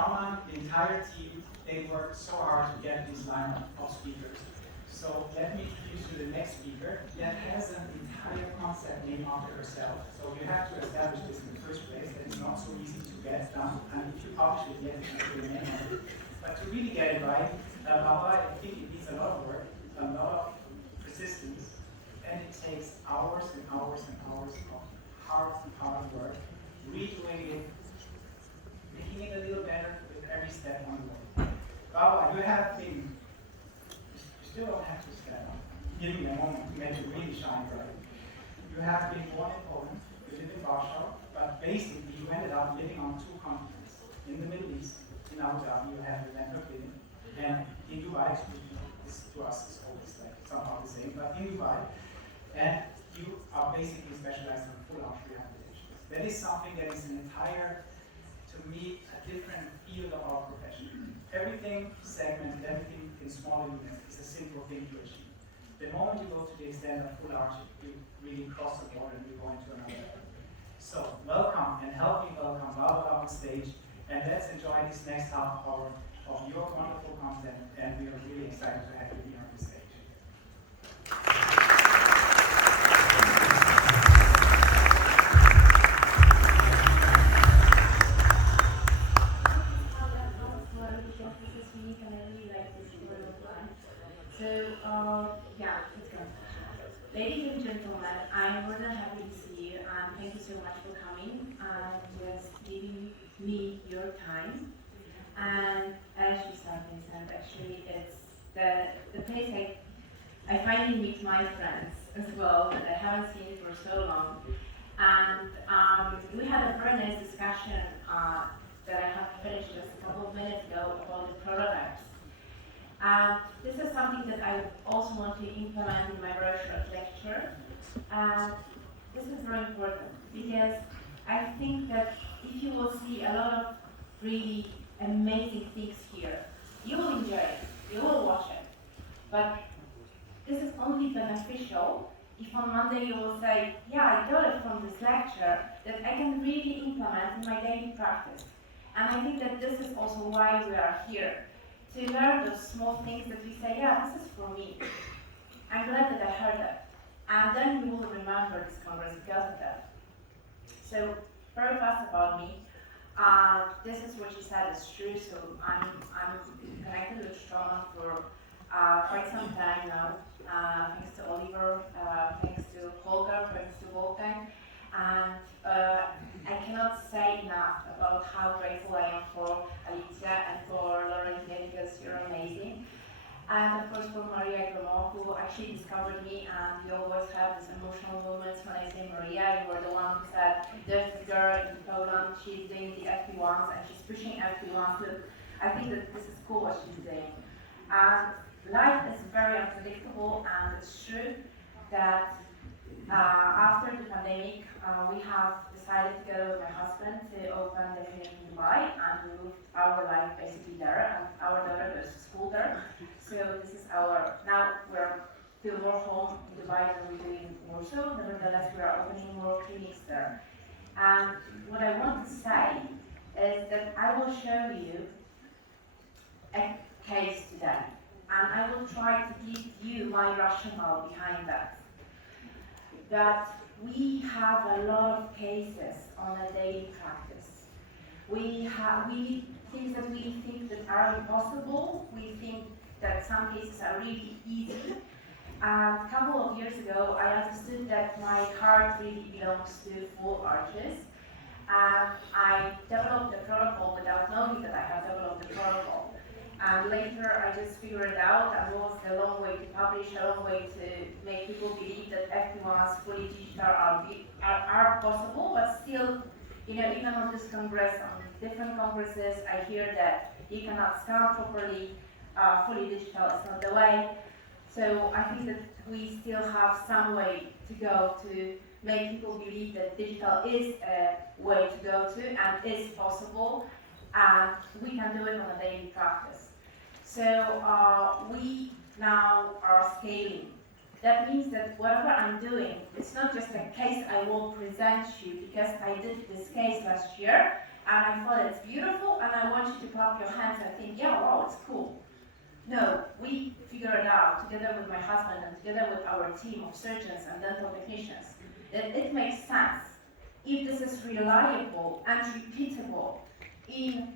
Schaumann, the entire team, they worked so hard to get this lineup of speakers. So let me introduce you to the next speaker that has an entire concept named after herself. So you have to establish this in the first place. That is not so easy to get done. And if you publish it, yet it's not the name of it. But to really get it right, Baba, I think it needs a lot of work, a lot of persistence, and it takes hours and hours and hours of hard work, redoing it, making it a little better with every step on the way. Baba, you have been, you still don't have to stand up. Give me a moment to make it really shine bright. You have been born in Poland, you live in Warsaw, but basically you ended up living on two continents. In the Middle East, in Abu Dhabi, you have the land of living, and in Dubai, this to us is always like somehow the same, but in Dubai, and you are basically specialized in full arch rehabilitation. That is something that is an entire, to me, a different field of our profession. Everything segmented, everything in smaller units is a simple thing to achieve. The moment you go to the extent of full arch, you really cross the border and you go into another level. So welcome and help me welcome Barbara on stage, and let's enjoy this next half hour of your wonderful content, and we are really excited to have you here on the stage. Ladies and gentlemen, I'm more than happy to see you, and thank you so much for coming and just giving me your time. And as you said, actually, it's the place I finally meet my friends as well that I haven't seen for so long. And we had a very nice discussion that I have finished just a couple of minutes ago about the prototypes. This is something that I also want to implement in my very short lecture. This is very important because I think that if you will see a lot of really amazing things here, you will enjoy it, you will watch it. But this is only beneficial if on Monday you will say, yeah, I got it from this lecture that I can really implement in my daily practice. And I think that this is also why we are here. To learn those small things that we say, yeah, this is for me. I'm glad that I heard that. And then we will remember this Congress because of that. So, very fast about me. This is what she said is true. So I'm connected with trauma for quite some time now. Thanks to Oliver, thanks to Holger, thanks to Wolfgang. And I cannot say enough about how grateful I am for Alicia and for Laurentia because you're amazing. And of course for Maria Gromov, who actually discovered me, and we always have these emotional moments when I say Maria, you were the one who said, there's this girl in Poland, she's doing the FP1s and she's pushing FP1s. Look, I think that this is cool what she's doing. And life is very unpredictable, and it's true that after the pandemic, we have decided together with my husband to open the clinic in Dubai, and we moved our life basically there, and our daughter goes to school there. So this is now we're still more home in Dubai than we do in Warsaw. Nevertheless, we are opening more clinics there. And what I want to say is that I will show you a case today, and I will try to give you my rationale behind that. That we have a lot of cases on a daily practice. We things that we think that are impossible. We think that some cases are really easy. A couple of years ago, I understood that my heart really belongs to full arches. I developed a protocol without knowing that I had developed a protocol. And later I just figured it out, and it was a long way to publish, a long way to make people believe that FP1s fully digital are possible, but still, even on this congress, on different congresses, I hear that you cannot scan properly, fully digital is not the way. So I think that we still have some way to go to make people believe that digital is a way to go to and is possible, and we can do it on a daily practice. So we now are scaling. That means that whatever I'm doing, it's not just a case I will present you because I did this case last year and I thought it's beautiful and I want you to clap your hands and think, yeah, wow, it's cool. No, we figured out, together with my husband and together with our team of surgeons and dental technicians, that it makes sense if this is reliable and repeatable in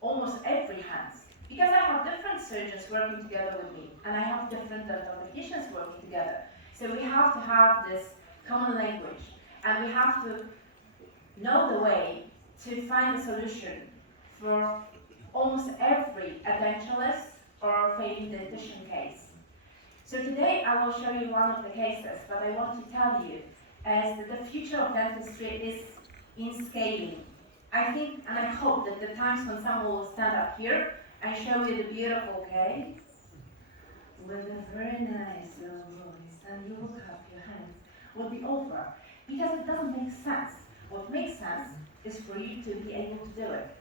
almost every hands. Because I have different surgeons working together with me, and I have different dental technicians working together. So we have to have this common language, and we have to know the way to find a solution for almost every edentulous or failing dentition case. So today I will show you one of the cases, but I want to tell you as that the future of dentistry is in scaling. I think and I hope that the times when someone will stand up here and show you the beautiful case with a very nice little voice and you will clap your hands will be over, because it doesn't make sense. What makes sense is for you to be able to do it,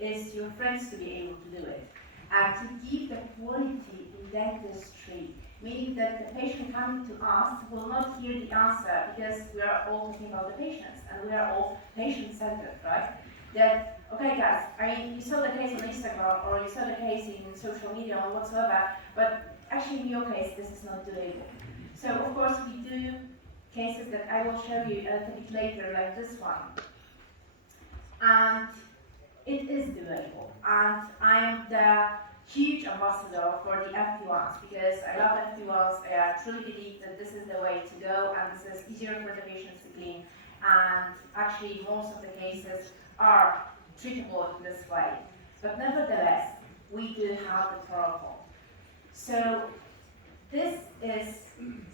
is your friends to be able to do it, and to give the quality in dentistry, meaning that the patient coming to us will not hear the answer, because we are all talking about the patients and we are all patient-centered, right? That, okay guys, you saw the case on Instagram or you saw the case in social media or whatsoever, but actually in your case this is not doable. So of course we do cases that I will show you a little bit later, like this one. And it is doable. And I am the huge ambassador for the FP1s, because I love FP1s. I truly believe that this is the way to go, and this is easier for the patients to clean. And actually most of the cases are treatable in this way. But nevertheless, we do have the protocol. So this is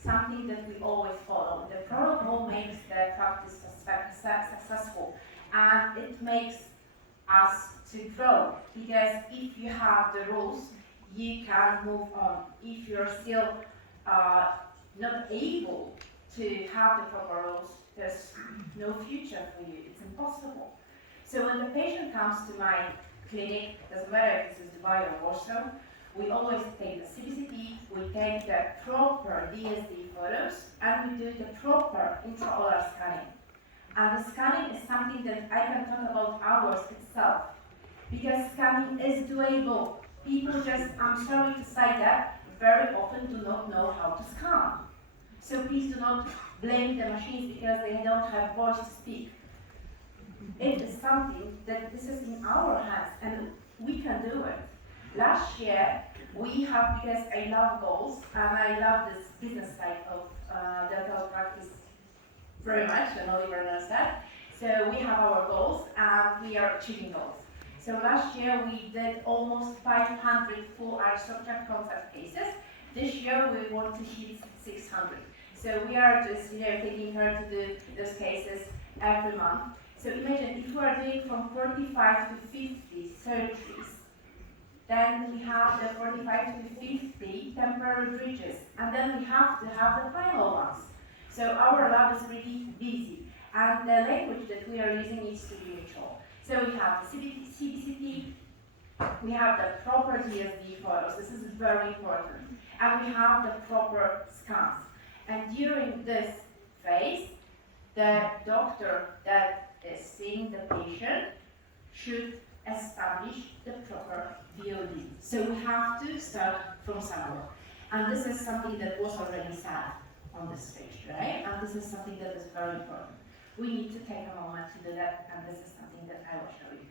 something that we always follow. The protocol makes the practice successful, and it makes us to grow, because if you have the rules, you can move on. If you're still not able to have the proper rules, there's no future for you. It's impossible. So when the patient comes to my clinic, doesn't matter if this is Dubai or Warsaw, we always take the CBCT, we take the proper DSD photos, and we do the proper intraoral scanning. And the scanning is something that I can talk about hours itself, because scanning is doable. People just, I'm sorry to say that, very often do not know how to scan. So please do not blame the machines because they don't have voice to speak. It is something that this is in our hands, and we can do it. Last year, we have, because I love goals, and I love this business side of dental practice very much, and Oliver knows that. So we have our goals, and we are achieving goals. So last year, we did almost 500 full arch Sobczak concept cases. This year, we want to hit 600. So we are just, taking her to do those cases every month. So imagine if we are doing from 45 to 50 surgeries, then we have the 45 to 50 temporary bridges, and then we have to have the final ones. So our lab is really busy, and the language that we are using needs to be neutral. So we have the CBCT, we have the proper DSD photos, this is very important, and we have the proper scans. And during this phase, the doctor that is seeing the patient should establish the proper VOD. So we have to start from somewhere. And this is something that was already said on this stage, right? And this is something that is very important. We need to take a moment to do that, and this is something that I will show you.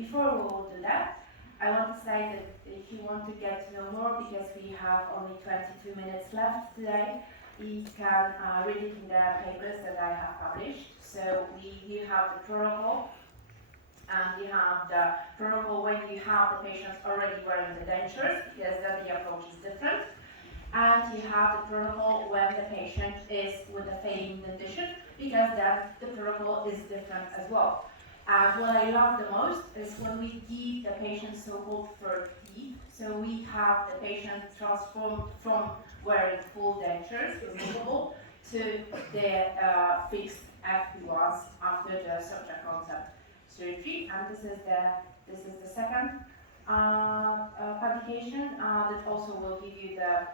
Before we will do that, I want to say that if you want to get to know more, because we have only 22 minutes left today, you can read it in the papers that I have published. So you have the protocol, and you have the protocol when you have the patients already wearing the dentures, because then the approach is different. And you have the protocol when the patient is with a failing dentition, because then the protocol is different as well. And what I love the most is when we give the patient so-called third teeth. So we have the patient transformed from wearing full dentures, removable, to the fixed FP1s after the Sobczak concept surgery. And this is the second publication that also will give you the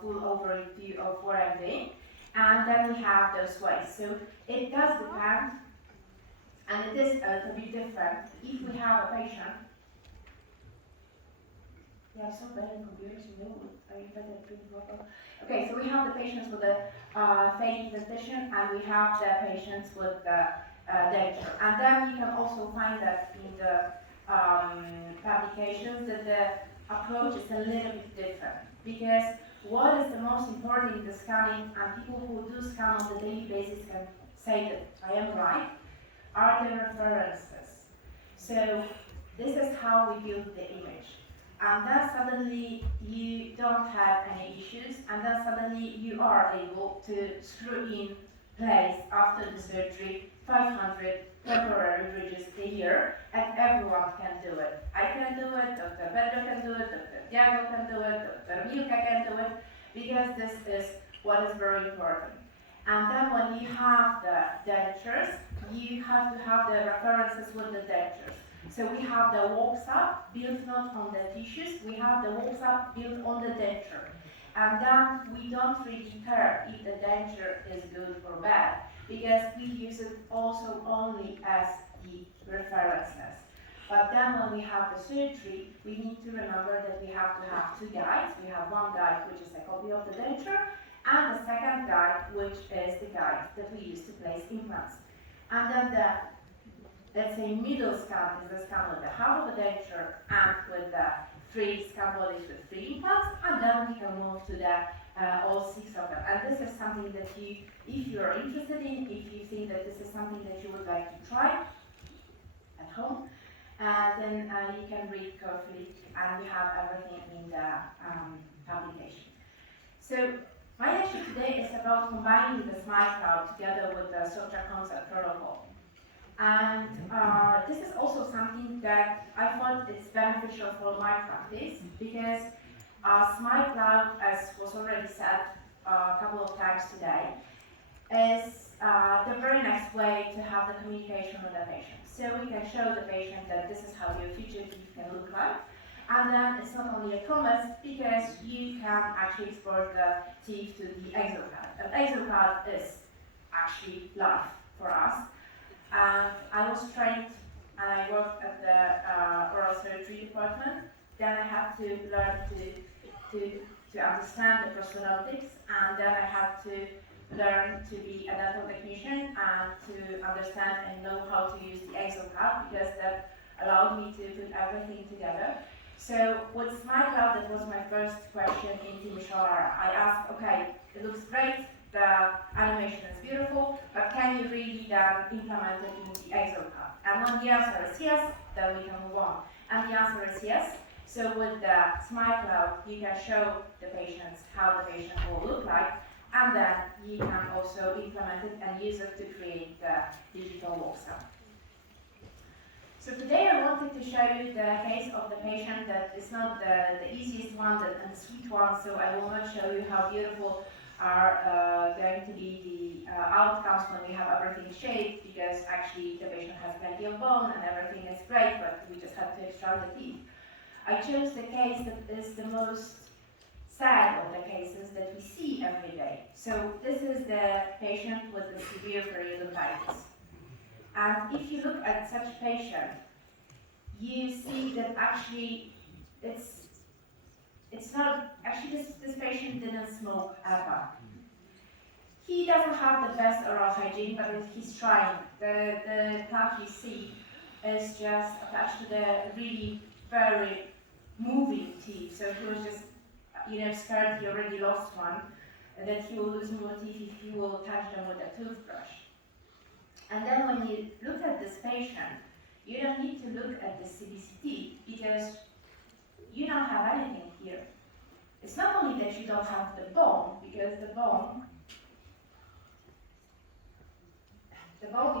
full overview of what I'm doing. And then we have those ways. So it does depend And it is a little bit different. If we have a patient, they are so bad in computers, you know, are you better at doing proper? Okay, so we have the patients with the fake dentition, and we have the patients with the denture. And then you can also find that in the publications that the approach is a little bit different. Because what is the most important in the scanning, and people who do scan on the daily basis can say that I am right, are the references. So this is how we build the image. And then suddenly you don't have any issues, and then suddenly you are able to screw in place after the surgery 500 temporary bridges a year, and everyone can do it. I can do it, Dr. Bedro can do it, Dr. Diago can do it, Dr. Milka can do it, because this is what is very important. And then when you have the dentures, you have to have the references with the dentures. So we have the walks-up built not on the tissues, we have the walks-up built on the denture. And then we don't really care if the denture is good or bad, because we use it also only as the references. But then when we have the surgery, we need to remember that we have to have two guides. We have one guide which is a copy of the denture, and the second guide which is the guide that we use to place implants. And then the, let's say, middle scan is the scan with the half of the denture and with the 3 scan bodies with 3 implants, and then we can move to the all 6 of them. And this is something that you, if you are interested in, if you think that this is something that you would like to try at home, then you can read carefully, and we have everything in the publication. So my lecture today is about combining the Smile Cloud together with the Sobczak concept protocol. And this is also something that I thought is beneficial for my practice, because Smile Cloud, as was already said a couple of times today, is the very next way to have the communication with the patient. So we can show the patient that this is how your future teeth can look like. And then it's not only a promise, because you can actually export the teeth to the exocad. An exocad is actually life for us. And I was trained, and I worked at the oral surgery department. Then I had to learn to understand the prosthodontics, and then I had to learn to be a dental technician and to understand and know how to use the exocad, because that allowed me to put everything together. So with Smile Cloud, that was my first question in Timisoara. I asked, okay, it looks great, the animation is beautiful, but can you really then implement it in the exocad? And when the answer is yes, then we can move on. And the answer is yes. So with the Smile Cloud, you can show the patients how the patient will look like, and then you can also implement it and use it to create the digital walk-up. So today I wanted to show you the case of the patient that is not the easiest one and the sweet one, so I will not show you how beautiful are going to be the outcomes when we have everything shaped, because actually the patient has plenty of bone and everything is great, but we just have to extract the teeth. I chose the case that is the most sad of the cases that we see every day. So this is the patient with the severe periodontitis. And if you look at such a patient, you see that actually it's not, actually this patient didn't smoke ever. He doesn't have the best oral hygiene, but he's trying. The plug you see is just attached to the really very moving teeth. So he was just, scared he already lost one, and that he will lose more teeth if he will touch them with a toothbrush. And then when you look at this patient, you don't need to look at the CBCT, because you don't have anything here. It's not only that you don't have the bone, because the bone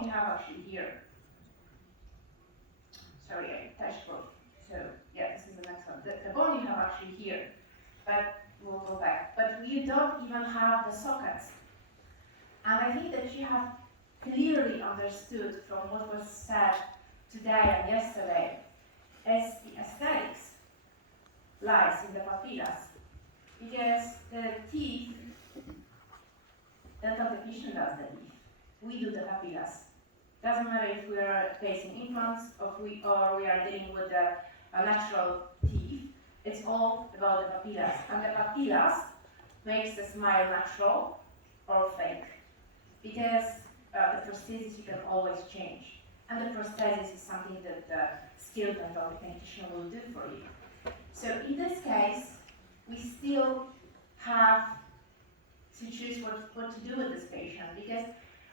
you have actually here. Sorry, I touched both. So yeah, this is the next one. The bone you have actually here, but we'll go back. But you don't even have the sockets. And I think that you have clearly understood from what was said today and yesterday, is the aesthetics lies in the papillas. Because the teeth, dental technician does the teeth. We do the papillas. Doesn't matter if we are placing implants or we are dealing with a natural teeth. It's all about the papillas, and the papillas makes the smile natural or fake, because the prosthesis you can always change, and the prosthesis is something that the skilled dental technician will do for you. So in this case, we still have to choose what to do with this patient, because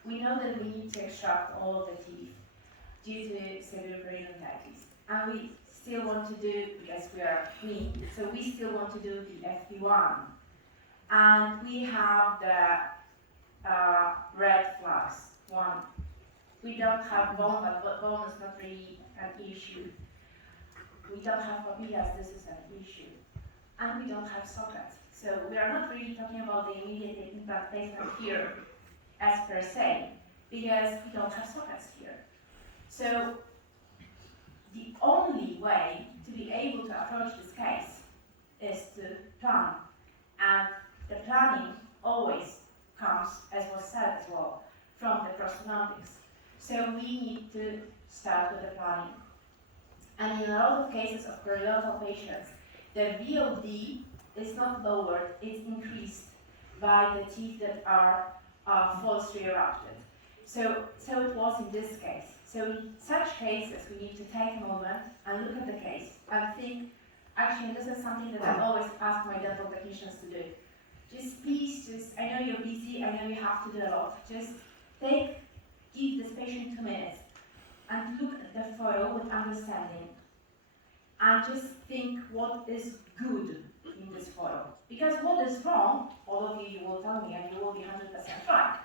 we know that we need to extract all of the teeth due to severe periodontitis, and we still want to do, because we are clean, so we still want to do the FP1, and we have the red flags. One, we don't have bone, but bone is not really an issue. We don't have papillas, this is an issue. And we don't have sockets. So we are not really talking about the immediate implant placement here as per se, because we don't have sockets here. So the only way to be able to approach this case is to plan. And the planning always comes, as was said as well, from the prosthodontics. So we need to start with the planning. And in a lot of cases of periodontal patients, the VOD is not lowered, it's increased by the teeth that are falsely erupted. So it was in this case. So in such cases, we need to take a moment and look at the case and think, actually, this is something that I always ask my dental technicians to do. Please, I know you're busy, I know you have to do a lot. Just give this patient 2 minutes and look at the photo with understanding. And just think what is good in this photo. Because what is wrong, all of you will tell me and you will be 100% right.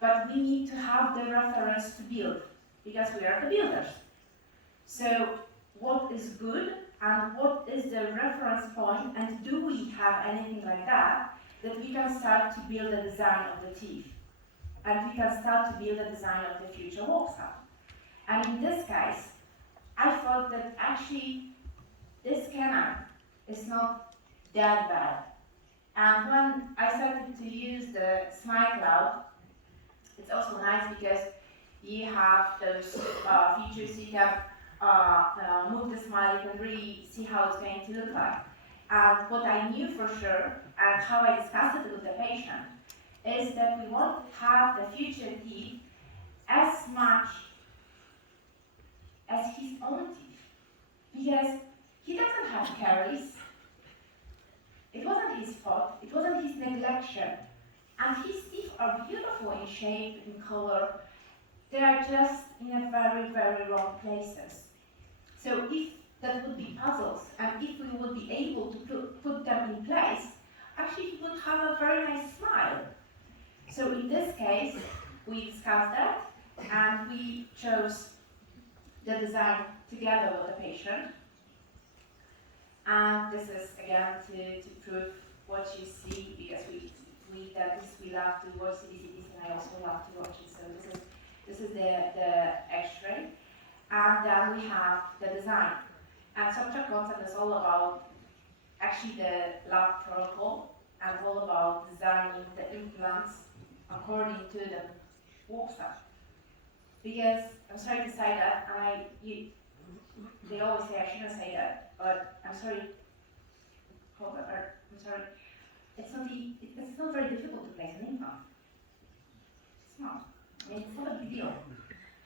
But we need to have the reference to build, because we are the builders. So what is good and what is the reference point, and do we have anything like that we can start to build the design of the teeth, and we can start to build the design of the future workshop. And in this case, I thought that actually this canine is not that bad. And when I started to use the Smile Cloud, it's also nice because you have those features. You can move the smile, you can really see how it's going to look like. And what I knew for sure, and how I discussed it with the patient, is that we want to have the future teeth as much as his own teeth. Because he doesn't have caries. It wasn't his fault, it wasn't his neglection. And his teeth are beautiful in shape, in color. They are just in a very, very wrong places. So if that would be puzzles, and if we would be able to put them in place, actually he would have a very nice smile. So in this case, we discussed that, and we chose the design together with the patient. And this is again to prove what you see, because we love to watch CBCTs, and I also love to watch it. So this is the X-ray, and then we have the design. And Sobczak concept is all about actually the lab protocol, and all about designing the implants according to the workshop. Because I'm sorry to say that, they always say I shouldn't say that, but I'm sorry. Hold on, I'm sorry. It's not very difficult to place an implant. It's not. I mean, it's not a big deal.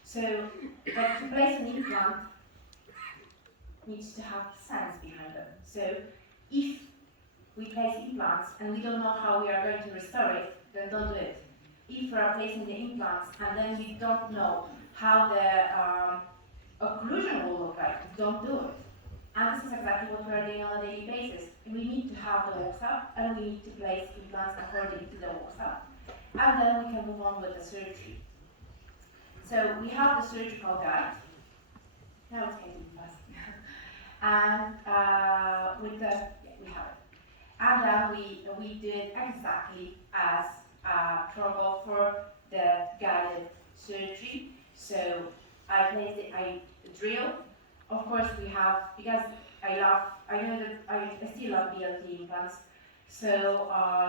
So, but to place an implant needs to have science behind them. So, if we place implants and we don't know how we are going to restore it, then don't do it. If we are placing the implants and then we don't know how the occlusion will look like, don't do it. And this is exactly what we are doing on a daily basis. We need to have the workshop, and we need to place implants according to the workshop. And then we can move on with the surgery. So we have the surgical guide. Now it's getting fast. And we have it. And then we did exactly as protocol for the guided surgery. So I drill. Of course, we have, because I know that I still love BLT implants. So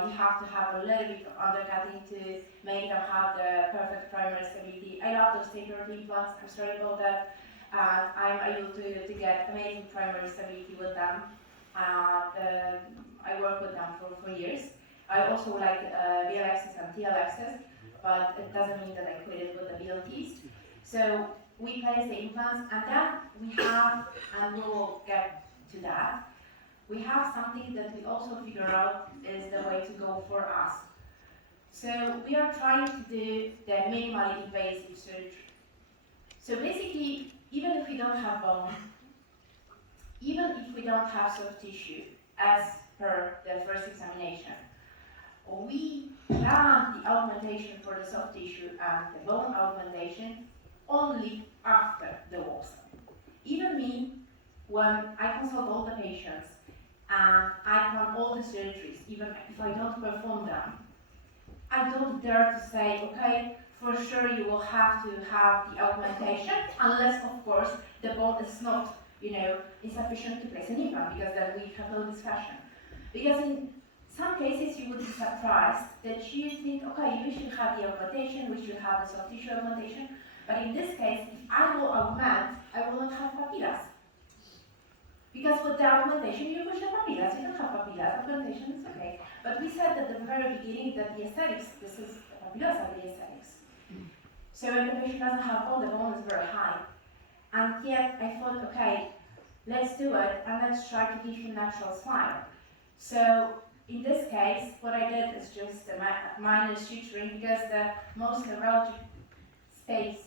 you have to have a little bit of undercutting to make them have the perfect primary stability. I love those state-of-the-art implants, I'm sorry about that. I'm able to get amazing primary stability with them. I work with them for years. I also like BLXs and TLXs, but it doesn't mean that I quit it with the BLTs. So we place the implants, and then we have, and we will get to that, we have something that we also figure out is the way to go for us. So we are trying to do the minimally invasive surgery. So basically, even if we don't have bone, even if we don't have soft tissue, as per the first examination, we plan the augmentation for the soft tissue and the bone augmentation only after the walk-up. Even me, when I consult all the patients and I plan all the surgeries, even if I don't perform them, I don't dare to say, okay, for sure you will have to have the augmentation, unless of course the bone is not, insufficient to place an implant, because then we have no discussion. Because in some cases you would be surprised that you think, okay, we should have the augmentation, we should have the soft tissue augmentation, but in this case, if I will augment, I will not have papillas. Because with the augmentation, you push the papillas, you don't have papillas, augmentation is okay. But we said at the very beginning that the aesthetics, the papillas are the aesthetics. So when the patient doesn't have bone, the bone is very high. And yet I thought, okay, let's do it, and let's try to give him natural smile. So in this case, what I did is just a minor suturing, because the most neurologic space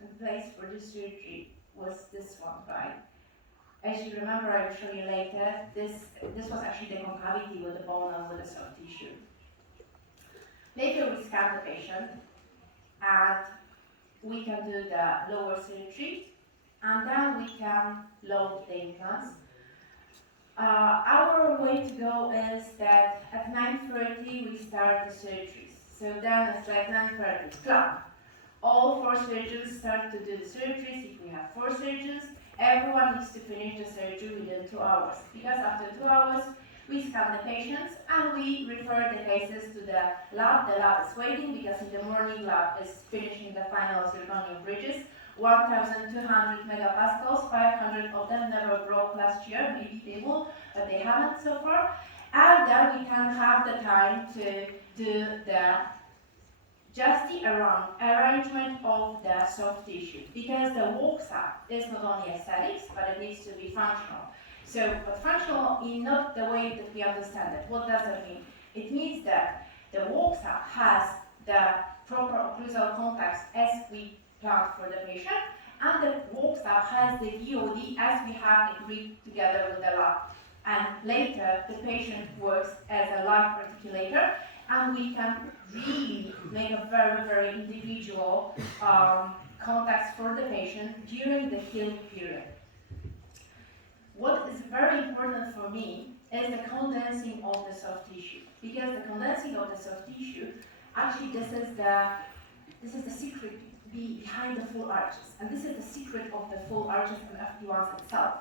and place for the surgery was this one, right? As you remember, I will show you later, this was actually the concavity with the bone and with the soft tissue. Later we scan the patient, and we can do the lower surgery, and then we can load the implants. Our way to go is that at 9:30 we start the surgeries. So then it's like 9:30, clap. All 4 surgeons start to do the surgeries. If we have 4 surgeons, everyone needs to finish the surgery within 2 hours. Because after 2 hours, we scan the patients and we refer the cases to the lab. The lab is waiting because in the morning lab is finishing the final zirconium bridges. 1,200 megapascals, 500 of them never broke last year, maybe they will, but they haven't so far. And then we can have the time to do just the arrangement of the soft tissue, because the walk-up is not only aesthetics, but it needs to be functional. So, but functional in not the way that we understand it. What does that mean? It means that the walk-up has the proper occlusal contacts as we plan for the patient, and the walk-up has the VOD as we have agreed together with the lab. And later, the patient works as a live articulator, and we can really make a very, very individual contacts for the patient during the healing period. What is very important for me is the condensing of the soft tissue, because the condensing of the soft tissue, actually this is the secret behind the full arches, and this is the secret of the full arches and FD1s itself.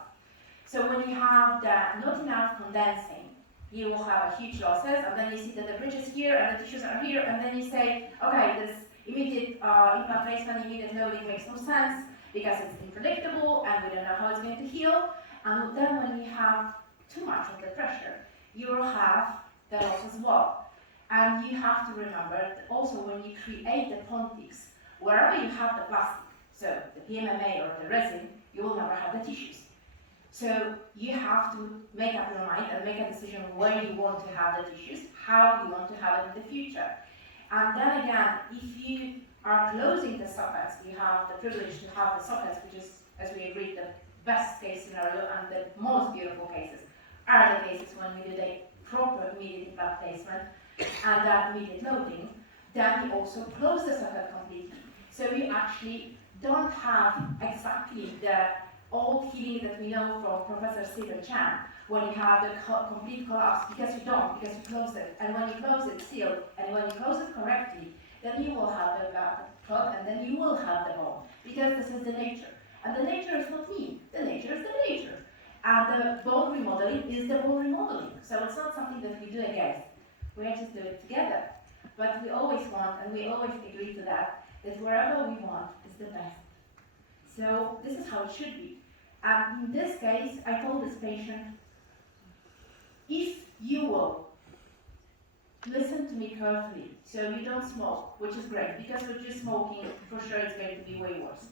So when you have not enough condensing, you will have a huge losses, and then you see that the bridge is here and the tissues are here, and then you say, okay, this immediate implant placement, immediate loading makes no sense because it's unpredictable and we don't know how it's going to heal. And then when you have too much of the pressure, you will have the loss as well. And you have to remember that also when you create the pontics, wherever you have the plastic, so the PMMA or the resin, you will never have the tissues. So you have to make up your mind and make a decision where you want to have the tissues, how you want to have it in the future. And then again, if you are closing the sockets, you have the privilege to have the sockets, which is, as we agreed, the best case scenario and the most beautiful cases are the cases when we do the proper immediate implant placement and that immediate loading. Then you also close the socket completely. So you actually don't have exactly the old healing that we know from Professor Stephen Chan, when you have the complete collapse, because you don't, because you close it. And when you close it sealed, and when you close it correctly, then you will have the clot, and then you will have the bone, because this is the nature. And the nature is not me, the nature is the nature. And the bone remodeling is the bone remodeling. So it's not something that we do against. We just do it together. But we always want, and we always agree to that wherever we want is the best. So this is how it should be. And in this case, I told this patient, if you will listen to me carefully, so you don't smoke, which is great, because with just smoking, for sure it's going to be way worse.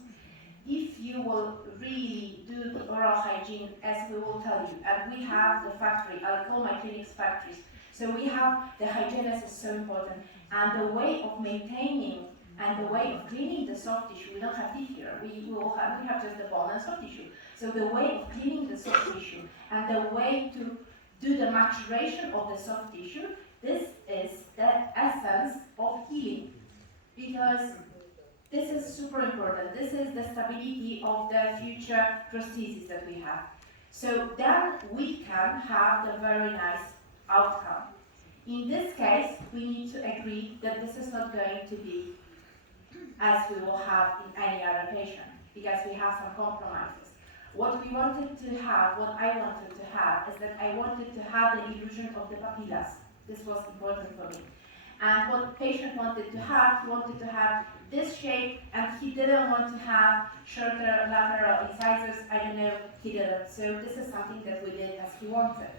If you will really do the oral hygiene as we will tell you, and we have the factory, I'll call my clinics factories, so we have the hygienist is so important, and the way of maintaining and the way of cleaning the soft tissue, we don't have teeth here, we have just the bone and soft tissue. So the way of cleaning the soft tissue and the way to do the maturation of the soft tissue, this is the essence of healing, because this is super important. This is the stability of the future prosthesis that we have. So then we can have the very nice outcome. In this case, we need to agree that this is not going to be as we will have in any other patient, because we have some compromises. What we wanted to have, what I wanted to have, is that I wanted to have the illusion of the papillas. This was important for me. And what the patient wanted to have, he wanted to have this shape, and he didn't want to have shorter lateral incisors. I don't know, he didn't. So this is something that we did as he wanted.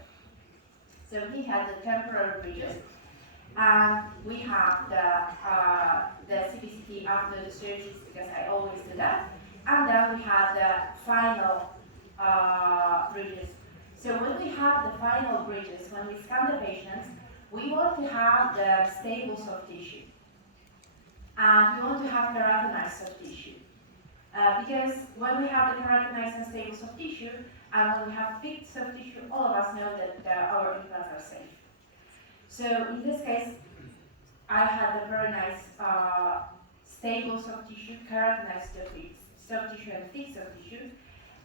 So he had the temporary bridges, and we have the CPCT after the surgeries, because I always do that. And then we have the final bridges. So when we have the final bridges, when we scan the patients, we want to have the stable soft tissue. And we want to have keratinized soft tissue. Because when we have the keratinized and stable soft tissue, and when we have fixed soft tissue, all of us know that our implants are safe. So in this case, I had a very nice stable soft tissue, keratinized soft tissue and fixed soft tissue.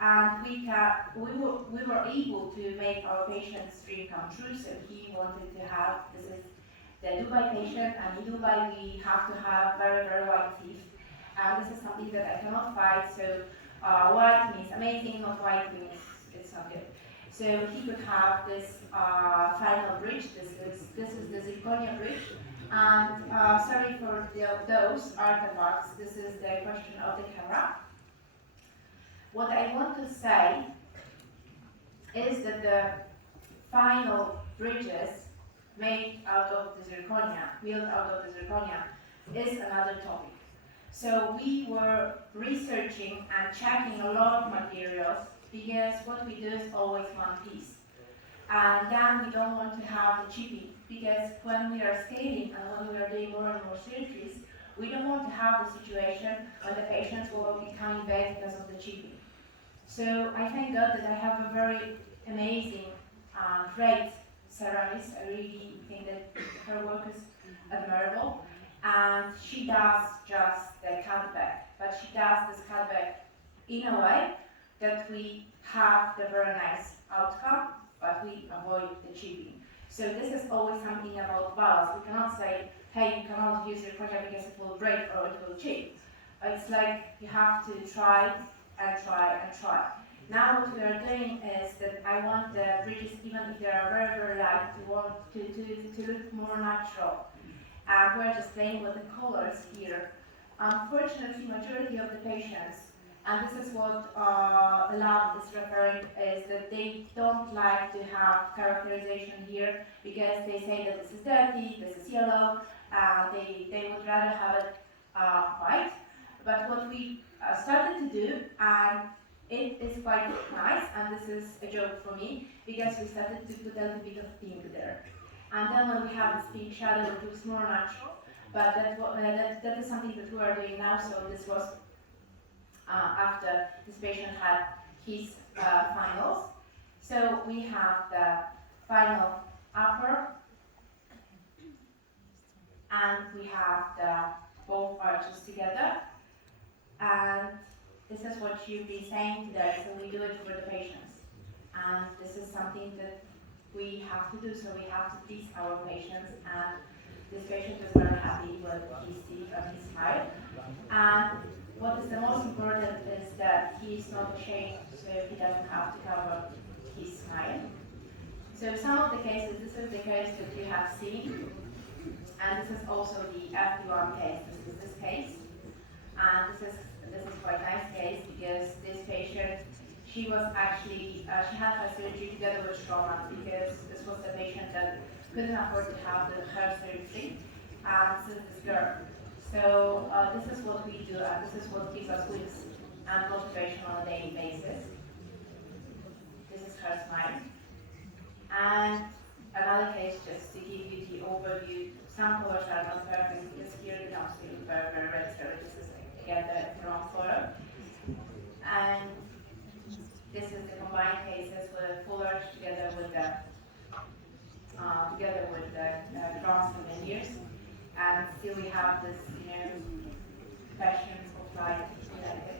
And we were able to make our patient's dream come true. So he wanted to have, this is the Dubai patient, and in Dubai we have to have very, very white teeth. And this is something that I cannot fight. So white means amazing, not white means it's not good. So he could have this final bridge. This is the zirconia bridge. And sorry for those artifacts. This is the question of the camera. What I want to say is that the final bridges made out of the zirconia, milled out of the zirconia, is another topic. So we were researching and checking a lot of materials, because what we do is always one piece. And then we don't want to have the chipping, because when we are scaling and when we are doing more and more surgeries, we don't want to have the situation when the patients will be coming back because of the chipping. So I thank God that I have a very amazing, great ceramist. I really think that her work is admirable. And she does just the cutback, but she does this cutback in a way that we have the very nice outcome, but we avoid the chipping. So this is always something about balance. We cannot say, hey, you cannot use your project because it will break or it will chip. It's like you have to try and try and try. Now what we are doing is that I want the bridges, even if they are very, very light, to look more natural. And we're just playing with the colors here. Unfortunately, majority of the patients, and this is what the lab is referring, is that they don't like to have characterization here, because they say that this is dirty, this is yellow, they would rather have it white. But what we started to do, and it is quite nice, and this is a joke for me, because we started to put a little bit of pink there. And then when we have this pink shadow, it looks more natural. But that is something that we are doing now. So this was after this patient had his finals. So we have the final upper, and we have the both arches together. And this is what you've been saying today. So we do it for the patients. And this is something that we have to do, so we have to please our patients, and this patient is very happy with his teeth and his smile. And what is the most important is that he is not ashamed, so he doesn't have to cover his smile. So some of the cases, this is the case that you have seen, and this is also the FD1 case. This is this case, and this is quite a nice case because this patient, she was actually she had her surgery together with trauma because this was the patient that couldn't afford to have her surgery, and this is this girl. So this is what we do, and this is what gives us wins and motivation on a daily basis. This is her smile. And another case, just to give you the overview, some colors are not perfect because here the not still very red, so this is again the wrong photo. And this is the combined cases with full arch together with the drums and veneers. And still we have this, passion of light connected.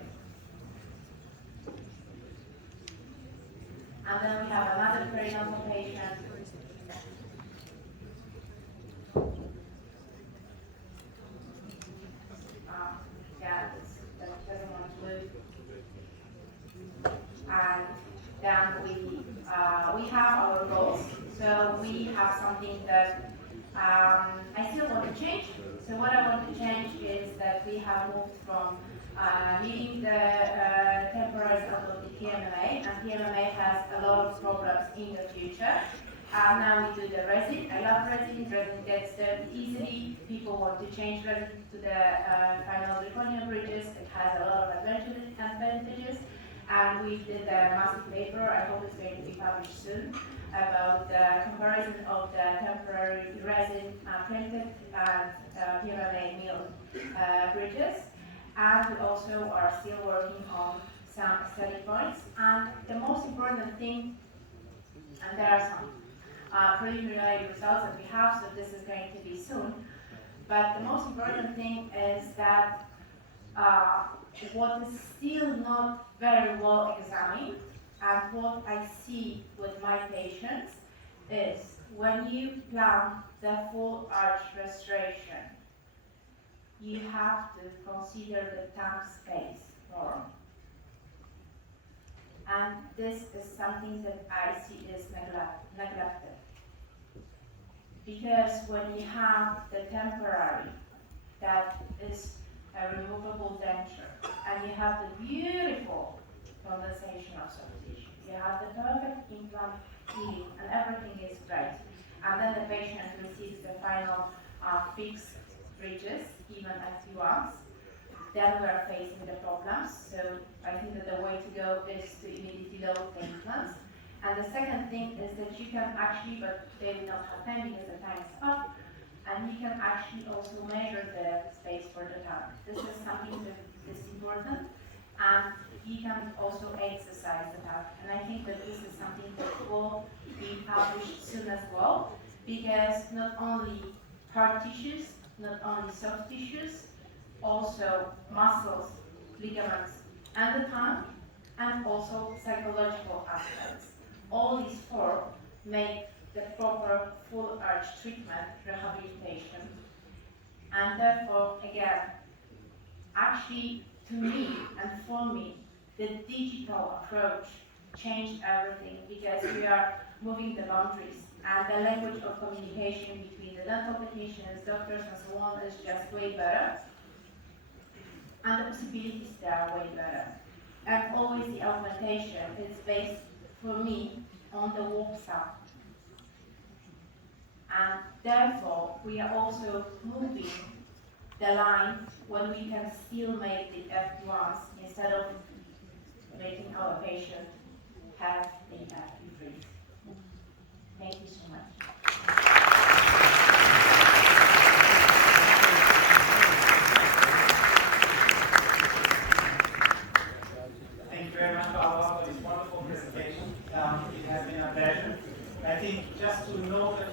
And then we have another perinatal patient. That doesn't want to move. And then we have our goals. So we have something that I still want to change. So what I want to change is that we have moved from leaving the temporary out of the PMMA, and PMMA has a lot of problems in the future. Now we do the resin. I love resin. Resin gets dirty easily. People want to change resin to the final zirconia bridges. It has a lot of advantages. And we did a massive paper. I hope it's going to be published soon about the comparison of the temporary resin printed and PMMA milled bridges. And we also are still working on some study points. And the most important thing, and there are some preliminary results that we have, so this is going to be soon. But the most important thing is that what is still not very well examined, and what I see with my patients, is when you plan the full arch restoration, you have to consider the tongue space more. And this is something that I see is neglected. Because when you have the temporary, that is a removable denture, and you have the beautiful condensation of soft tissue, you have the perfect implant healing, and everything is great. And then the patient receives the final fixed bridges, even FT1s. Then we are facing the problems. So I think that the way to go is to immediately load the implants. And the second thing is that you can actually, but they will not have time because the time is up, and you can actually also measure the space for the tongue. This is something that is important, and you can also exercise the tongue. And I think that this is something that will be published soon as well, because not only hard tissues, not only soft tissues, also muscles, ligaments, and the tongue, and also psychological aspects. All these four make the proper full arch treatment rehabilitation. And therefore, again, actually, to me and for me, the digital approach changed everything, because we are moving the boundaries, and the language of communication between the dental technicians, doctors, and so on is just way better. And the possibilities there are way better. And always the augmentation is based, for me, on the walk sound. And therefore, we are also moving the line when we can still make the FT1s instead of making our patient have the FT3s. Thank you so much. Thank you very much, Barbara, for this wonderful presentation. It has been a pleasure. I think just to note